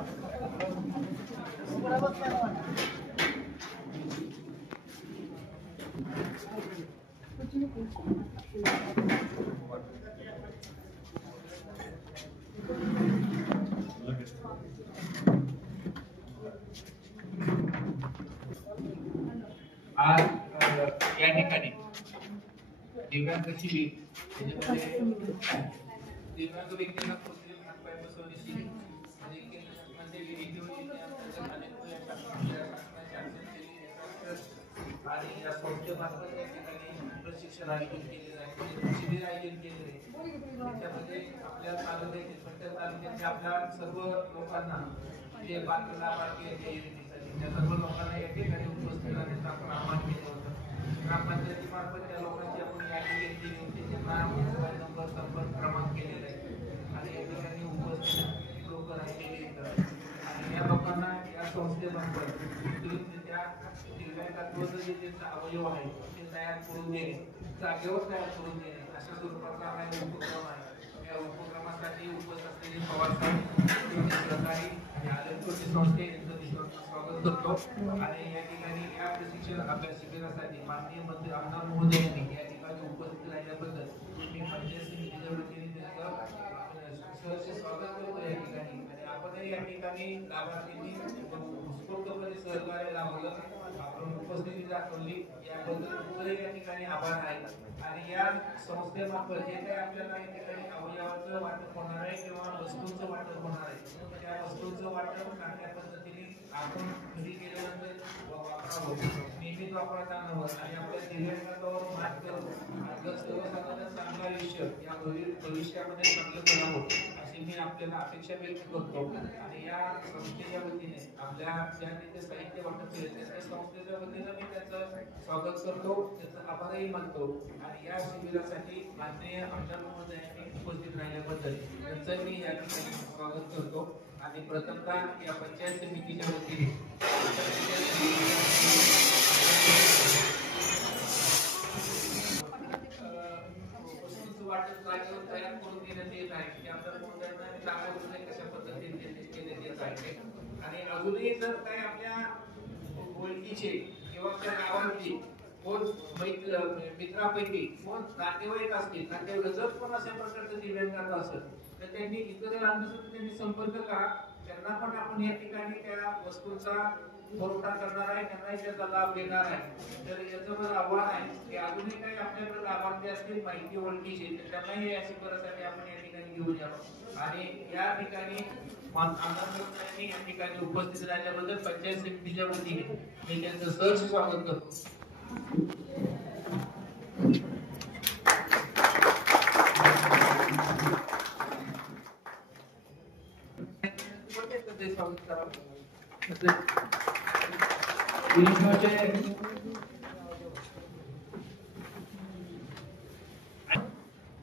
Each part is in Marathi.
आज या ठिकाणी दिव्यांग शिबिर त्याच्यामध्ये दिव्यांग व्यक्तींना कृत्रिम हातपाय बसवण्याची आणि केंद्र शासनाचे विविध योजनेअंतर्गत अनेक आणि या संस्थेमार्फत या ठिकाणी प्रशिक्षण आयोजित केले आहे, शिबिर आयोजित केले. त्याच्यामध्ये आपल्या तालुक्यातील प्रत्येक तालुक्याच्या आपल्या सर्व लोकांना जे पात्र लाभार्थी आहेत या योजनेसाठी त्या सर्व लोकांना या ठिकाणी उपस्थित राहण्याचं आपण आवाहन केलं होतं. ग्रामपंचायतीमार्फत त्या लोकांची आपण यादी घेतली होती, त्यांना मोबाईल नंबर संपर्क क्रमांक केलेला आहे आणि या ठिकाणी उपस्थित लोक राहिलेले आहेत आणि या लोकांना या संस्थेमार्फत त्या दिव्यांगात्वाचं जे त्यांचा अवयव आहे ते तयार करून देणे, जागेवर तयार करून देणे अशा स्वरूपाचा हा उपक्रम आहे. या उपक्रमासाठी उपस्थित असलेले पवार साहेब सहकारी आणि आदरणीय संस्थे यांचं स्वागत करतो आणि या ठिकाणी या प्रशिक्षण अभ्यास शिबिरासाठी माननीय मंत्री आमदार महोदयांनी या ठिकाणी उपस्थित राहिल्याबद्दल मी पंचायत समितीच्या वतीने त्यांचं सहर्ष स्वागत करतो या ठिकाणी. आणि आपणही या ठिकाणी लाभार्थींनी उत्स्फूर्तपणे सहकार्य लाभलं, आपण उपस्थिती दाखवली याबद्दल तुमचंही या ठिकाणी आभार आहे. आणि या संस्थेमार्फत जे काही आपल्याला या ठिकाणी अवयवाचं वाटप होणार आहे किंवा वस्तूंचं वाटप होणार आहे त्या वस्तूंचं वाटप चांगल्या पद्धतीने आपण घरी गेल्यानंतर वापरावं, नियमित वापरात आणावं आणि आपल्या दिव्यांगावर मात करून आपलं सर्वसाधारण चांगलं आयुष्य या भविष्यामध्ये चांगलं करावं अशी मी आपल्याला अपेक्षा व्यक्त करतो. आणि या संस्थेच्या वतीने आपल्या ज्या तिथे साहित्य वाटप केले त्या संस्थेच्या वतीने मी त्याचं स्वागत करतो, त्याचा आभारही मानतो. आणि या शिबिरासाठी माननीय आमदार महोदयांनी उपस्थित राहिल्याबद्दल त्यांचं मी या ठिकाणी स्वागत करतो. आणि प्रथमतः या पंचायत समितीच्या वतीने वस्तूंचं वाटप जागेवर तयार करून देण्यात येत आहे की आमदार महोदयांना दाखवलं कशा पद्धतीने केले येत आहे. आणि अजूनही जर काही आपल्या ओळखीचे किंवा त्या गावातली कोण मित्रापैकी कोण नातेवाईक असतील, नातेवाईक जर कोण अशा प्रकारचं दिव्यांगाचं असेल तर त्यांनी इतर त्यांनी संपर्क करा, त्यांना पण आपण या ठिकाणी त्या वस्तूंचा पुरवठा करणार आहे, त्यांनाही त्याचा लाभ देणार आहे. तर याचं माझं आव्हान आहे की अजूनही काही आपल्याकडे लाभार्थी असतील माहिती ओळखीचे तर त्यांनाही या शिबिरासाठी आपण या ठिकाणी घेऊन यावं. आणि या ठिकाणी आमदार या ठिकाणी उपस्थित राहिल्याबद्दल पंचायत समितीच्या वतीने मी त्यांचं सहर्ष स्वागत करतो.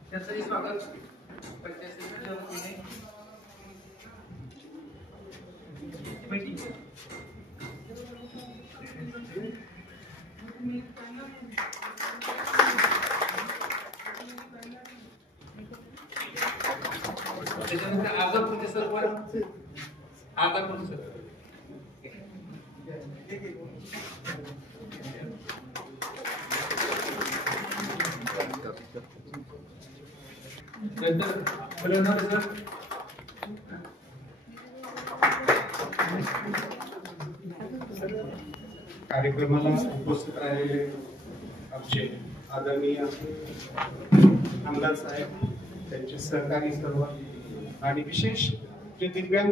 त्याचंही स्वागत पंचायत समितीच्या वतीने. त्याच्यानंतर आगार प्रोफेसर पण आगार प्रोफेसर कार्यक्रमाला उपस्थित राहिलेले आमचे आदरणीय आमदार साहेब, त्यांचे सहकारी सर्व आणि विशेष जे दिव्यांग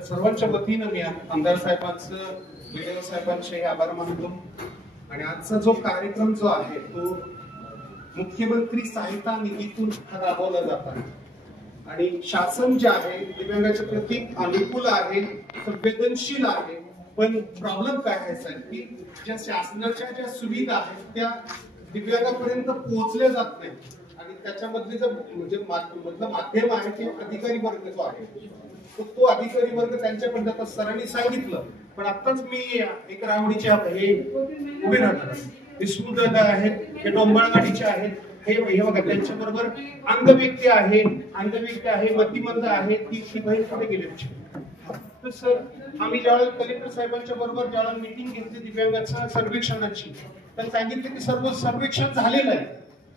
सर्वांच्या वतीनं मी आमदार साहेबांचं, विजय साहेबांचे आभार मानतो. आणि आजचा जो कार्यक्रम जो आहे तो मुख्यमंत्री सहायता निधीतून राबवला जात आहे. आणि शासन जे आहे दिव्यांगाच्या प्रती अनुकूल आहे, संवेदनशील आहे. पण प्रॉब्लेम काय आहे साहेब की ज्या शासनाच्या ज्या सुविधा आहेत त्या दिव्यांगापर्यंत पोहोचल्या जात नाही. आणि त्याच्यामधले जर म्हणजे माध्यम आहे ते अधिकारी वर्ग जो आहे तो अधिकारी वर्ग त्यांच्याकडे आता सरांनी सांगितलं. पण आताच मी एक रावडीचे हे उभे राहतात, विष्णू दादा आहेत, हे डोंबळवाडीचे आहेत, हे बघा त्यांच्या बरोबर अंधव्यक्ती आहे, मतिमंद आहे, ती बहीण कुठे गेली? तर सर आम्ही ज्यावेळेला कलेक्टर साहेबांच्या बरोबर ज्यावेळेला मीटिंग घेतली दिव्यांगाच्या सर्वेक्षणाची, तर सांगितले की सर्व सर्वेक्षण झालेलं आहे.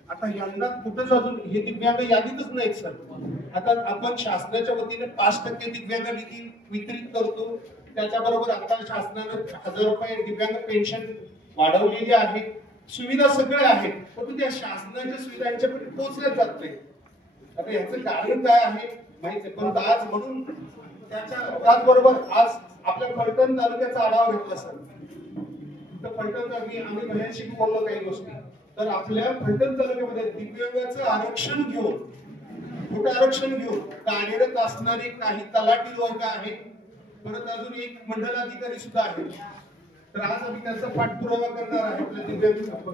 आता यंदा कुठंच अजून हे दिव्यांग यादीतच नाहीत सर. आता आपण शासनाच्या वतीने 5% दिव्यांग निधी वितरित करतो, त्याच्याबरोबर आता शासनानं 1000 रुपये दिव्यांग पेन्शन वाढवलेली आहे, सुविधा सगळे आहेत, परंतु त्या शासनाच्या सुविधा यांच्यापर्यंत पोहोचल्या जात नाही. आता याचं कारण काय आहे माहिती आहे, पण आज म्हणून त्याचबरोबर आज आपल्या फलटण तालुक्याचा आढावा घेतला सर. तर फलटण आम्ही भयांशी बोललो काही गोष्टी, तर आपल्या फलटण तालुक्यामध्ये दिव्यांगाचं आरक्षण घेऊन, कुठं आरक्षण घेऊन कार्यरत असणारे काही तलाठी वर्ग आहेत, परत अजून एक मंडलाधिकारी सुद्धा आहेत. तर आज आम्ही त्याचा पाठपुरावा करणार आहे.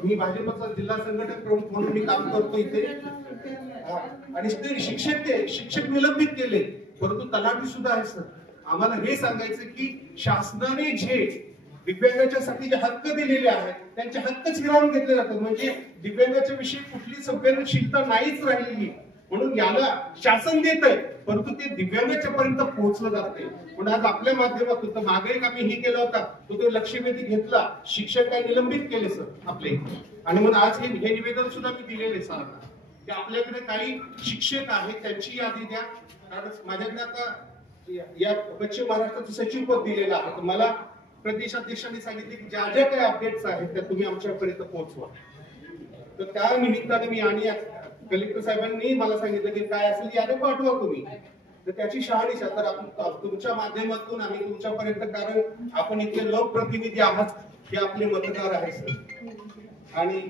मी भाजपचा जिल्हा संघटक प्रमुख म्हणून मी काम करतो इथे, आणि शिक्षक निलंबित केले, परंतु तलाठी सुद्धा आहे सर. आम्हाला हे सांगायचं की शासनाने जे दिव्यांगाच्या साठी जे हक्क दिलेले आहेत त्यांचे हक्कच हिरावून घेतले जातात. म्हणजे दिव्यांगाच्या विषयी कुठली संवेदनशीलता नाहीच राहिलेली, म्हणून याला शासन देत आहे, परंतु ते दिव्यांगाच्या पर्यंत पोहोचलं जाते. पण आज आपल्या माध्यमातून, तर मागे एक आम्ही हे केला होता, तो लक्षवेधी घेतला, शिक्षक काय निलंबित केले सर आपले, आणि म्हणून आज हे निवेदन सुद्धा मी दिलेले सर की आपल्याकडे काही शिक्षक आहेत त्यांची यादी द्या. कारण माझ्याकडे आता या पश्चिम महाराष्ट्राचं सचिव पद दिलेलं आहे. मला प्रदेशाध्यक्षांनी सांगितले की ज्या ज्या काही अपडेट्स आहेत त्या तुम्ही आमच्यापर्यंत पोहोचवा. तर त्या निमित्ताने मी, आणि कलेक्टर साहेबांनी मला सांगितलं की काय असेल यादी पाठवा तुम्ही. तर त्याची शहानिशा तर तुमच्या माध्यमातून आम्ही तुमच्यापर्यंत, कारण आपण इथले लोकप्रतिनिधी आहात, हे आपले मतदार आहे सर, आणि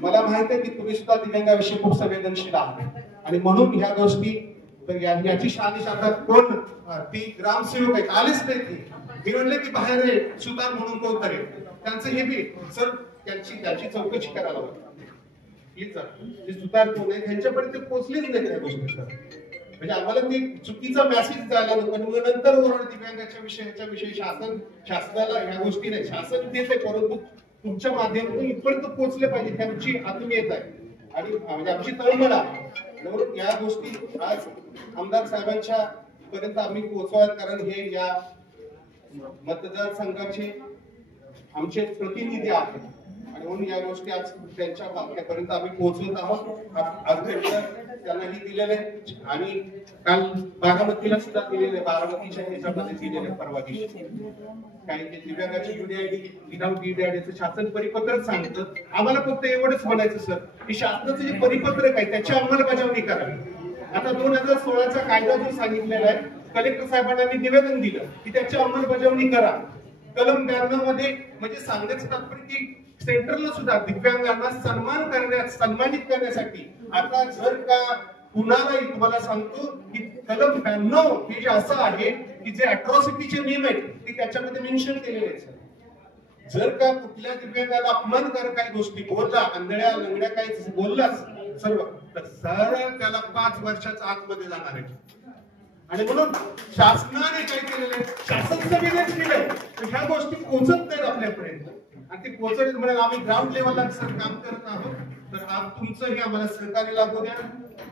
मला माहित आहे की तुम्ही सुद्धा दिव्यांगाविषयी खूप संवेदनशील आहात, आणि म्हणून ह्या गोष्टी, तर याची शहानिशा आता कोण ती ग्रामसेवक आहेत, आलेच नाही ती. मी म्हणले की बाहेर आहे सुतार म्हणून कोणतरी, त्यांचं हे बी सर त्यांची चौकशी करायला हवी प्लीज सर. जे सुतार कोण आहे त्यांच्यापर्यंत पोहोचलेच नाही त्या गोष्टी सर. म्हणजे आम्हाला ते चुकीचा मेसेज जायला नको, नंतर ओरड दिव्यांगाच्या विषयी शासनाला ह्या गोष्टी नाही, शासन देते, परंतु तुमच्या माध्यमातून इथपर्यंत पोहोचले पाहिजे, त्यांची आतून येत आहे, आणि म्हणजे आमची तळमळ आहे. म्हणून या गोष्टी आज आमदार साहेबांच्या पर्यंत आम्ही पोहोचवायला, कारण हे या मतदारसंघाचे आमचे प्रतिनिधी आहेत, आणि म्हणून या गोष्टी आज त्यांच्या वाक्यापर्यंत आम्ही पोहोचवत आहोत. आज त्यांनाही दिलेले, आणि काल बारामतीला सुद्धा दिलेले, बारामतीच्या ह्याच्यामध्ये दिलेले परवा दिवशी काही दिव्यांगाची UDID विदाउट UDIDचं शासन परिपत्रक सांगतं. आम्हाला फक्त एवढंच म्हणायचं सर की शासनाचं जे परिपत्रक आहे त्याची अंमलबजावणी करावी. आता 2016चा कायदा जो सांगितलेला आहे, कलेक्टर साहेबांना मी निवेदन दिलं की त्याची अंमलबजावणी करा. कलम 92 मध्ये म्हणजे सांगण्याचं तात्पर्य की सेंटरला सुद्धा दिव्यांगांना सन्मानित करण्यासाठी, आता जर का कुणालाही तुम्हाला सांगतो की कलम 92 हे जे असं आहे की जे अट्रॉसिटीचे नियम आहेत ते त्याच्यामध्ये मेन्शन केलेले आहेत. जर का कुठल्या दिव्यांगाला अपमानकारक काही गोष्टी बोलला, आंधळ्या लंगड्या काही बोललाच सर्व, तर सरळ त्याला 5 वर्षाच्या आतमध्ये जाणार आहे. आणि म्हणून शासनाने काय केलेलं आहे, शासन संवेदनशील आहे, तर ह्या गोष्टी पोहोचत नाहीत आपल्यापर्यंत, आणि ते पोहोचत म्हणून आम्ही ग्राउंड लेवलला सर काम करत आहोत. तर आज तुमचं हे आम्हाला सहकार्य लागू द्या,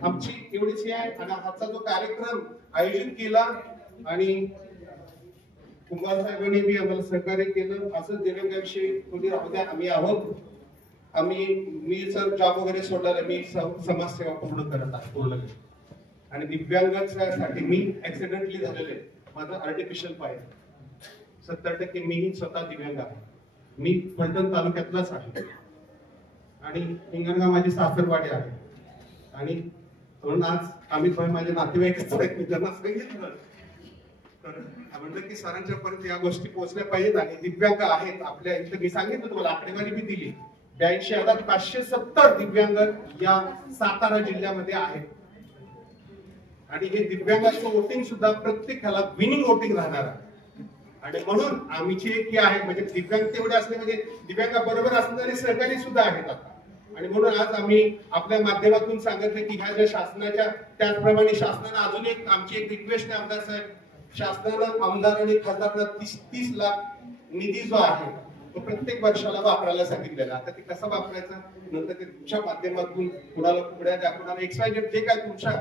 आमची एवढीच हे आहे. आणि आजचा जो कार्यक्रम आयोजित केला, आणि कुंभार साहेबांनी बी आम्हाला सहकार्य केलं, असं दिव्यांगाविषयी थोडी राहू द्या. आम्ही आहोत, मी सर जॉब वगैरे सोडलेला, मी समाजसेवा पूर्ण करत आहे पूर्ण, आणि दिव्यांगांसाठी मी ऍक्सिडेंटली झालेले, माझं आर्टिफिशियल पाय 70% मीही स्वतः दिव्यांग आहे. मी फलटण तालुक्यातलाच आहे, आणि हिंगणगाव माझी सासरवाडी आहे, आणि म्हणून आज आम्ही माझे नातेवाईकच आहेत, मी त्यांना सांगितलं, तर म्हणलं की सरांच्या पर्यंत या गोष्टी पोहोचल्या पाहिजेत. आणि दिव्यांग आहेत आपल्या इथं, मी सांगितलं तुम्हाला आकडेवारी मी दिली, 82,570 दिव्यांग या सातारा जिल्ह्यामध्ये आहेत. आणि हे दिव्यांगाचं वोटिंग सुद्धा प्रत्येक ह्याला विनिंग वोटिंग राहणार आहे. आणि म्हणून आमची एक आहे, म्हणजे दिव्यांग तेवढे असले म्हणजे दिव्यांगा बरोबर असणारे सहकारी सुद्धा आहेत आता. आणि म्हणून आज आम्ही आपल्या माध्यमातून सांगितलं की ह्या ज्या शासनाच्या, त्याचप्रमाणे शासनानं अजून एक आमची एक रिक्वेस्ट आहे, आमदार साहेब, शासनानं आमदार आणि खासदारांना 30 लाख निधी जो आहे तो प्रत्येक वर्षाला वापरायला सांगितलेला. आता ते कसा वापरायचा नंतर ते तुमच्या माध्यमातून कुणाला पुढे द्या, कुणाला XYZ जे काय तुमच्या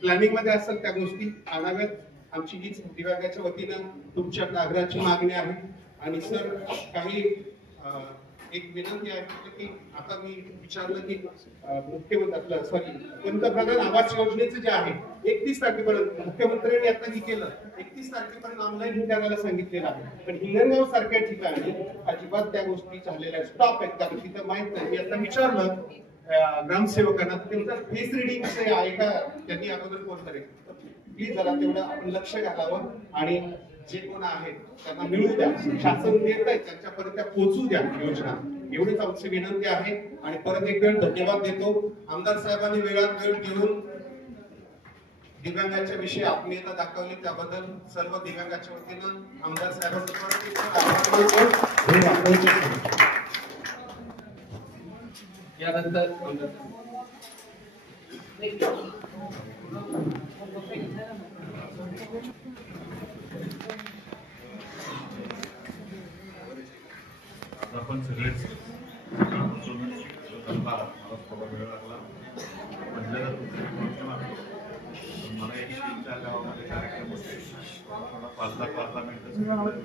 प्लॅनिंग मध्ये असेल त्या गोष्टी आणाव्यात. आमची हीच विभागाच्या वतीनं तुमच्या आग्रहाची मागणी आहे. आणि सर काही एक विनंती आहे की आता मी विचारलं की मुख्यमंत्री पंतप्रधान आवास योजनेचं जे आहे 31 तारखेपर्यंत मुख्यमंत्र्यांनी आता हे केलं, 31 तारखेपर्यंत ऑनलाईन हे करायला सांगितलेलं आहे. पण हिंगणगाव सारख्या ठिकाणी अजिबात त्या गोष्टी झालेल्या स्टॉप आहेत, कारण तिथं माहित नाही. मी आता विचारलं ग्रामसेवकांना त्यांचं फेस रिडिंग आहे का, त्यांनी अगोदर कोण करेल. प्लीज जरा तेवढं आपण लक्ष घालावं आणि जे कोण आहेत त्यांना मिळू द्या. शासन देत आहे त्यांच्यापर्यंत त्या पोहोचू द्या योजना, एवढीच आमची विनंती आहे. आणि परत एक वेळ धन्यवाद देतो. आमदार साहेबांनी वेळात वेळ घेऊन दिव्यांगाच्या विषयी आत्मीयता दाखवली त्याबद्दल सर्व दिव्यांगाच्या वतीनं आमदार साहेबांचं परत एक यानंतर आपण सगळेच मला थोडा वेळ लागला म्हटलं मला एक त्या गावामध्ये कार्यक्रम होते, थोडा 5-10 मिनिटं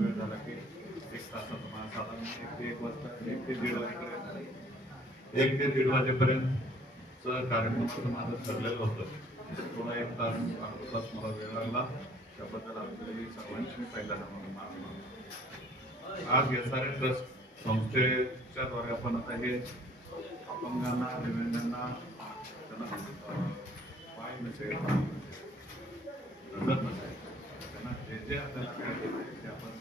वेळ झाला की 1 तासात मला साधारण 1 वाजता 1 ते 1.5 वाजेपर्यंत 1 ते 1.5 वाजेपर्यंत कार्यक्रमाचं माझं ठरलेलं होतं. थोडा 1 तास अर्धा तास मला वेळ लागला, त्याबद्दल आपली सर्वांची पहिल्यांदा म्हणून मागणी मागतो. आज SRA ट्रस्ट संस्थेच्या द्वारे आपण आता हे अपंगांना दिव्यांगांना त्यांना पाय नसेल नजर नसेल त्यांना जे जे आपल्याला काय ते आपण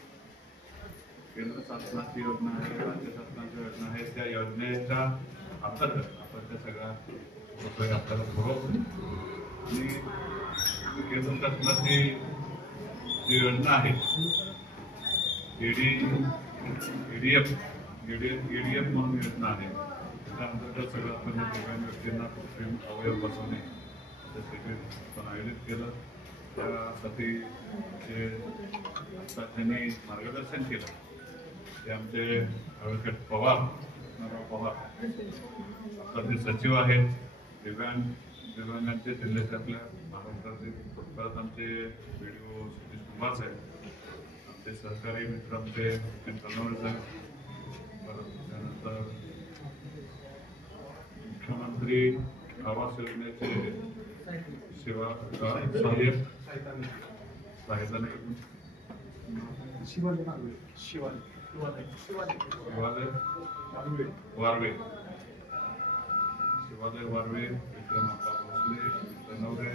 केंद्र शासनाची योजना आहे, राज्य शासनाची योजना आहे, त्या योजनेच्या अंतर्गत आपण त्या सगळ्या रुपये आपल्याला पुरवतो. आणि केंद्र शासनाची जी योजना आहे EDF म्हणून योजना आहे, त्या अंतर्गत सगळं आपण दिव्यांग व्यक्तींना कृत्रिम अवयव बसवणे आपण आयोजित केलं. त्यासाठी जे त्यांनी मार्गदर्शन केलं ते आमचे ॲडव्होकेट पवार आता जे सचिव आहेत दिव्यांगांचे जिल्ह्याचे आपल्या महाराष्ट्राचे, परत आमचे BDO सतीश कुमार साहेब, आमचे सहकारी मित्र आमचे तनवडे साहेब, परत त्यानंतर मुख्यमंत्री आवास योजनेचे सेवा सहाय्यक शिवालय वारवे, विक्रम भोसले, तनवडे,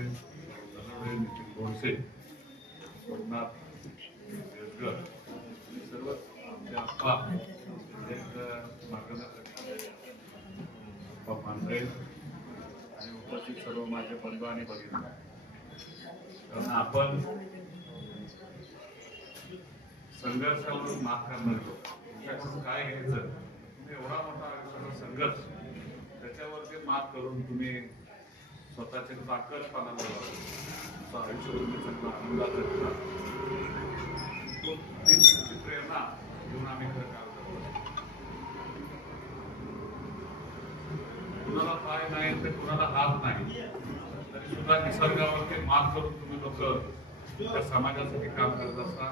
नितीन गोडसे, सोमनाथ देशगर, सर्व आमचे आप्पा मार्गदर्शक आप्पा पांढरे आणि उपस्थित सर्व माझे बंधू आणि भगिनी. कारण आपण संघर्षावरून मात करणार लोक, तुमच्याकडून काय घ्यायचं, तुम्ही एवढा मोठा संघर्ष त्याच्यावरती मात करून तुम्ही स्वतःची ताकद पानाला लावून आयुष्य चांगला आनंदात जगता, ती प्रेरणा घेऊन आम्ही खरं काम करतो. कुणाला पाय नाही तर कुणाला हात नाही तरी सुद्धा निसर्गावरती मात करून तुम्ही लोक त्या समाजासाठी काम करत असता,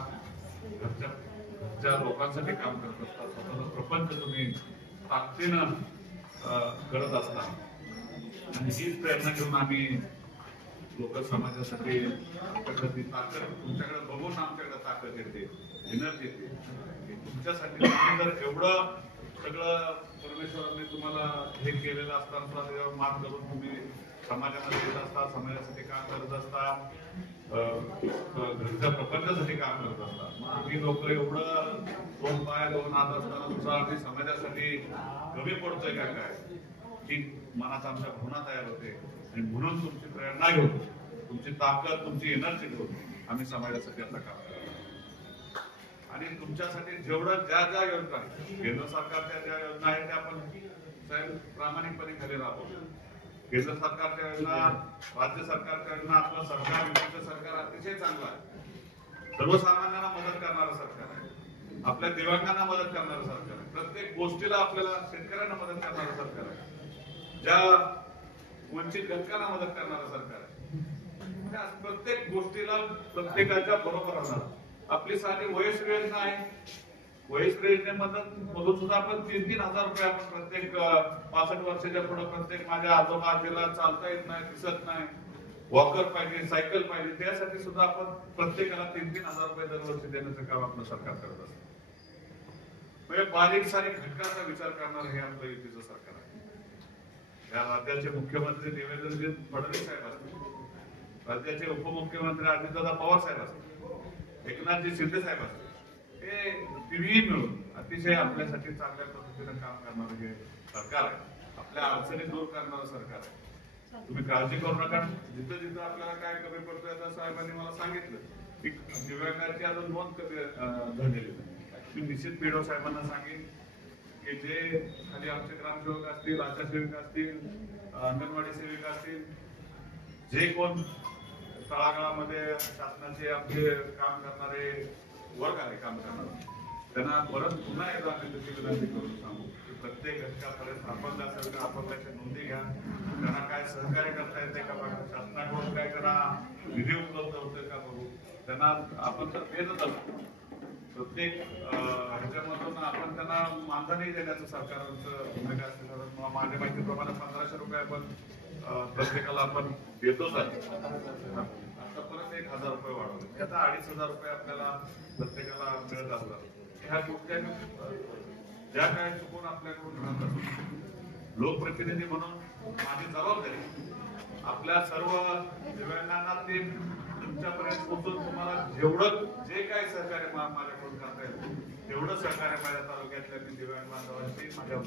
घरच्या लोकांसाठी काम करत असता, स्वतःचा प्रपंच तुम्ही ताकदीनं करत असता. आणि हीच प्रेरणा घेऊन आम्ही लोक समाजासाठी आमच्याकडे ताकद, तुमच्याकडे बघून आमच्याकडे ताकद येते, एनर्जी येते. तुमच्यासाठी तुम्ही जर एवढं सगळं परमेश्वरांनी तुम्हाला हे केलेलं असताना त्याच्यावर मात करून तुम्ही समाजामध्ये येत असता, समाजासाठी काम करत असता, घरच्या प्रपंचासाठी काम करत असता. आम्ही लोक एवढं 2 पाय 2 हात असताना सुद्धा आम्ही समाजासाठी कमी पडतोय का काय, ही मनात आमच्या भावना तयार होते. आणि म्हणून तुमची प्रेरणा घेऊन, तुमची ताकद, तुमची एनर्जी घेऊन आम्ही समाजासाठी आता काम करतो. आणि तुमच्यासाठी जेवढं ज्या ज्या योजना आहेत, केंद्र सरकारच्या ज्या योजना आहेत त्या आपण प्रामाणिकपणे खाली राबवतो. केंद्र सरकारच्या योजना, राज्य सरकारच्या योजना, आपलं सरकार, विरोधी सरकार अतिशय चांगलं आहे. सर्वसामान्यांना मदत करणारं सरकार आहे, आपल्या दिव्यांगांना मदत करणारं सरकार आहे. प्रत्येक गोष्टीला आपल्याला शेतकऱ्यांना मदत करणारं सरकार आहे, ज्या वंचित घटकांना मदत करणारं सरकार आहे, त्या प्रत्येक गोष्टीला प्रत्येकाच्या बरोबर असणार. आपली साधी वयस्कर योजना आहे, वयस्कर योजनेमधून सुद्धा आपण 3,000 रुपये आपण प्रत्येक 65 वर्षाच्या पुढे प्रत्येक माझ्या आजोबा आजीला चालता येत नाही, दिसत नाही, वॉकर पाहिजे, सायकल पाहिजे, त्यासाठी सुद्धा आपण प्रत्येकाला 3,000 रुपये दरवर्षी देण्याचं काम आपलं सरकार करत असतं. म्हणजे बारीक सारीक घटकाचा विचार करणार हे आपलं युतीचं सरकार आहे. या राज्याचे मुख्यमंत्री देवेंद्रजी फडणवीस साहेब असतील, राज्याचे उपमुख्यमंत्री अजितदादा पवार साहेब असतील, एकनाथजी शिंदे साहेब असतील, हे तिन्ही मिळून अतिशय आपल्यासाठी चांगल्या पद्धतीने काम करणारं हे सरकार आहे. आपल्या अडचणी दूर करणारं सरकार आहे. तुम्ही काळजी करू नका. जिथं जिथं आपल्याला काय कमी पडतोय आता साहेबांनी मला सांगितलं की दिव्यांगाची अजून नोंद कमी झालेली नाही. मी निश्चित पीडो साहेबांना सांगेन की जे खाली आमचे ग्रामसेवक असतील, आशा सेविका असतील, अंगणवाडी सेविका असतील, जे कोण तळागाळामध्ये शासनाचे आमचे काम करणारे वर्ग आहे, काम करणारे, त्यांना परत पुन्हा एकदा आम्ही त्याची विनंती करून सांगू की प्रत्येक घटकापर्यंत अपंग असेल का अपंगाच्या नोंदी घ्या, त्यांना काय सहकार्य करता येते का बघा, शासनाकडून काय त्यांना निधी उपलब्ध होतोय का बघू. त्यांना आपण तर देतच असतो, प्रत्येक ह्याच्यामधून आपण त्यांना मानधनही देण्याचं सरकारचं भूमिका असते. माझ्या माहितीप्रमाणे 1,500 रुपये आपण प्रत्येकाला आपण देतोच आहे. आता परत 1,000 रुपये वाढवले, त्याचा 2,500 रुपये आपल्याला प्रत्येकाला मिळत असतात. ह्या गोष्टी ज्या काय चुकून आपल्याकडून घडत असतात, लोकप्रतिनिधी म्हणून माझी जबाबदारी आपल्या सर्व दिव्यांगांना ते तुमच्यापर्यंत पोहोचून तुम्हाला जेवढं जे काय सहकार्य माझ्याकडून करता येईल तेवढं सहकार्य माझ्या तालुक्यातल्या मी दिव्यांग बांधवांची, माझ्या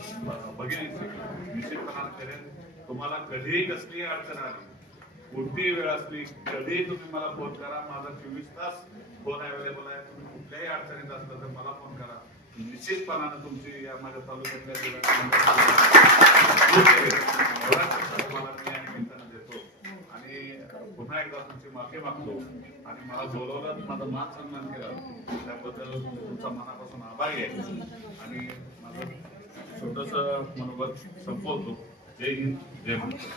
भगिनींची निश्चितपणाने करेन. तुम्हाला कधीही कसलीही अडचण आली, कोणतीही वेळ असली, कधीही तुम्ही मला फोन करा. माझा 24 तास फोन अवेलेबल आहे. तुम्ही कुठल्याही अडचणीत असलं तर मला फोन करा. निश्चितपणाने तुमची या माझ्या तालुक्यातल्या तुम्हाला मी देतो आणि पुन्हा एकदा तुमची माफी मागतो. आणि मला बोलवलं, माझा मान सन्मान केला, त्याबद्दल तुमचा मनापासून आभारी आहे. आणि माझं छोटस मनोबल संपवतो. जय हिंद, जय महाराष्ट्र.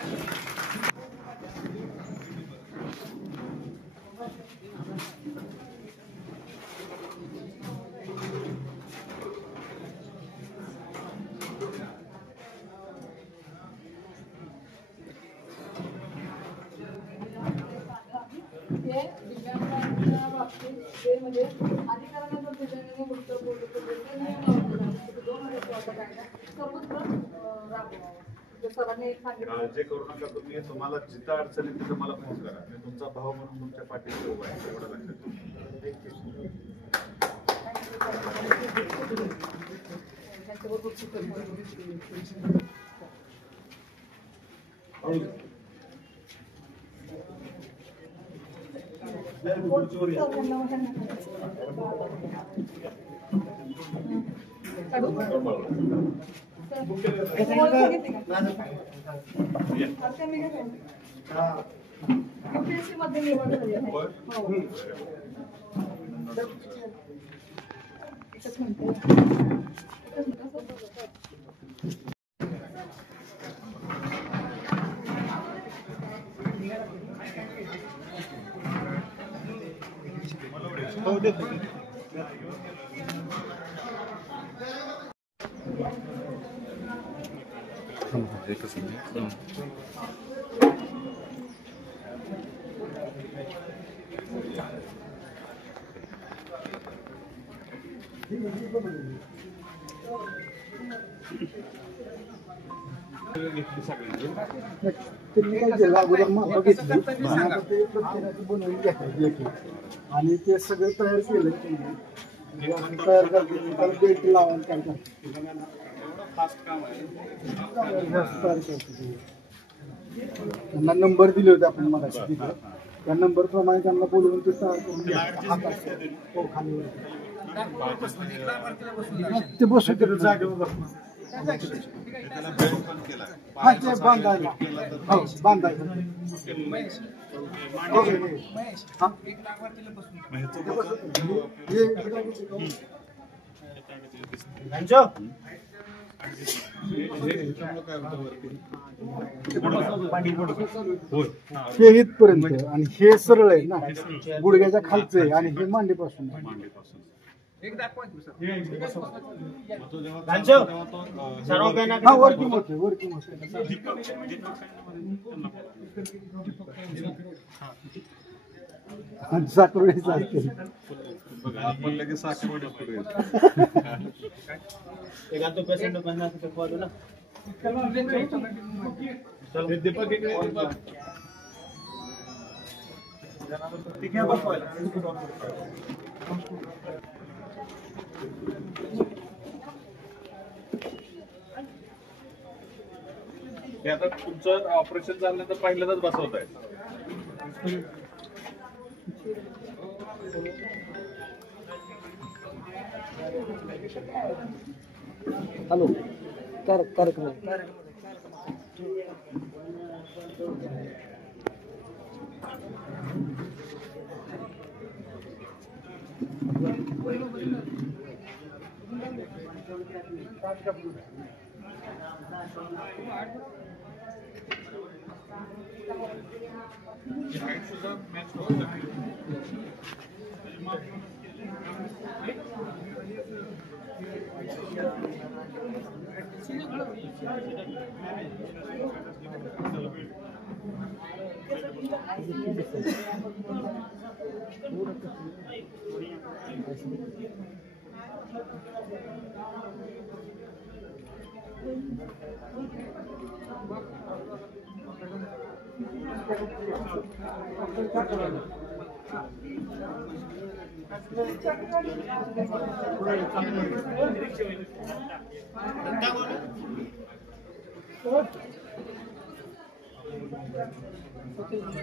दिव्यांगांच्या बाबतीत ते म्हणजे अधिकाऱ्यांना जर दिव्यांगांनी मुक्त बोललं तर नियम 2014 कायदा सर्वत्र राबवावा. सरांनी सांगितलं जे करू नका तुम्ही, तुम्हाला जिथं अडचणी तिथं मला फोन करा. मी तुमचा भाव म्हणून तुमच्या पाठीशी उभा आहे, एवढं लक्षात मध्ये निवड झाली आहे. एकच म्हणते त्यांनी काय केलं, अगोदर मापं घेतली, ते प्रत्येकाची बनवून घेतली आणि ते सगळं तयार केलं. तयार करते त्याला बेल्ट लावून काय करते त्यांना नंबर दिले होते आपण मगाशी तिथे. त्या नंबर प्रमाणे त्यांना बोलवून ते खाली ते बसू जागेवर हा ते बांधायला हो बांधायला हे इथपर्यंत आणि हे सरळ आहे ना, गुडघ्याच्या खालचं आहे आणि हे मांडीपासून आहे. हा वर्किंग होते वर्किंग होते. साखरेच असते. आपण लगेच साखर पुढे ते आता तुमचं ऑपरेशन झाल्यानंतर पहिल्यांदाच बसवत आहे. हॅलो कर कर सुद्धा मॅच होत नाही.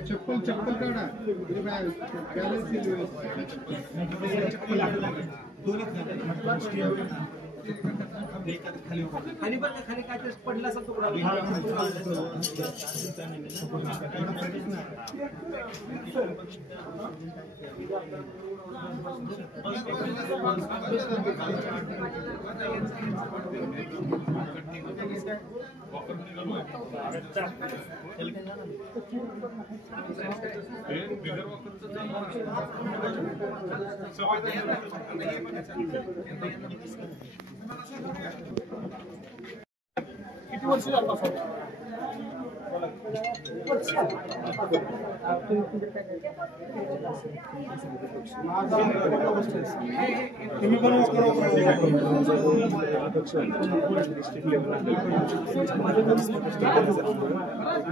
चप्पल चप्पल काढा. खाली बघा, खाली काय ते पडला असा तुकडा. किती वर्ष झालं तुम्ही पण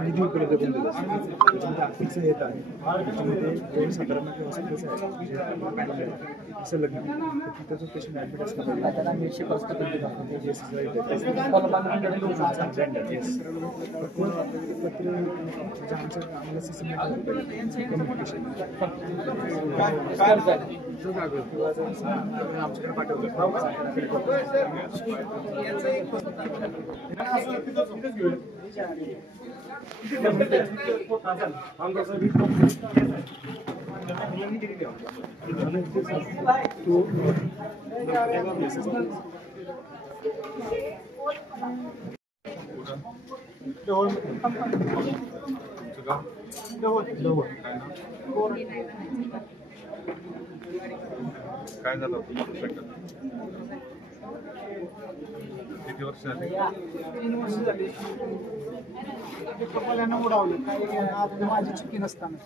निधी उपलब्ध करून दिला. त्याच्यामध्ये आर्थिक सहाय्यता आहे, त्याच्यामध्ये साधारण असं लग्न तिथं जो पेशंट ॲडमिट असला त्याला काय झालं किती वर्ष झाली? 3 वर्ष झाली. कपाल्यानं उडावलं काही माझी चुकी नसताना.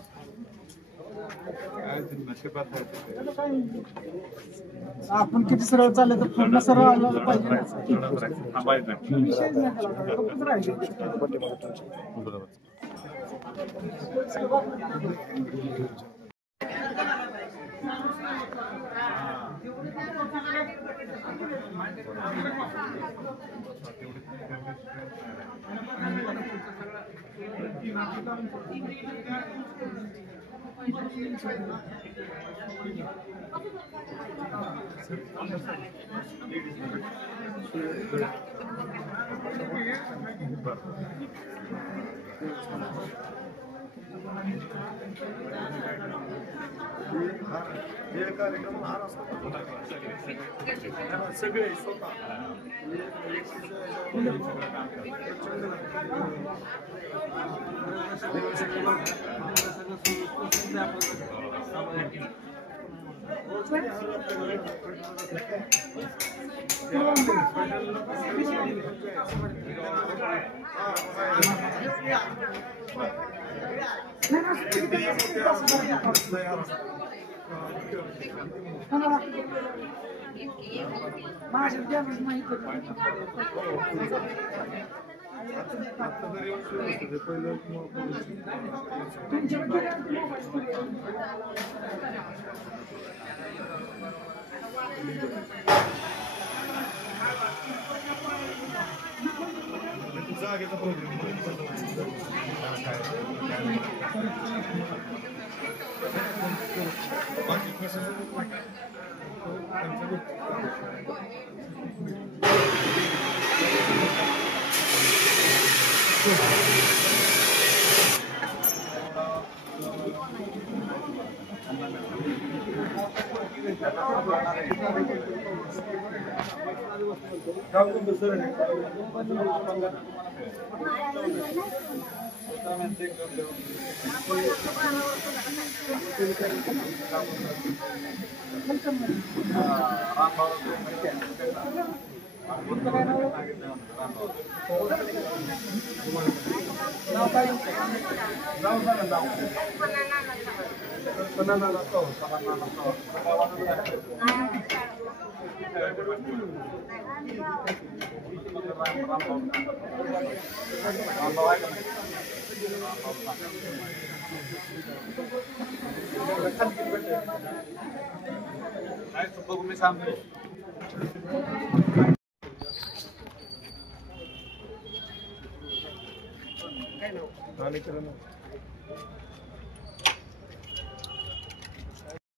काय नशिबात आहे. आपण किती सरळ चाललं तर पूर्ण सरळ आलं पाहिजे. थांबायचं नाही. विषयच नाही त्याला, फक्त राहिले. हे कार्यक्रम लहान असतात सगळे स्वतः जागेचा प्रॉब्लेम बाकी कसं बघू मी सांगतो. आणि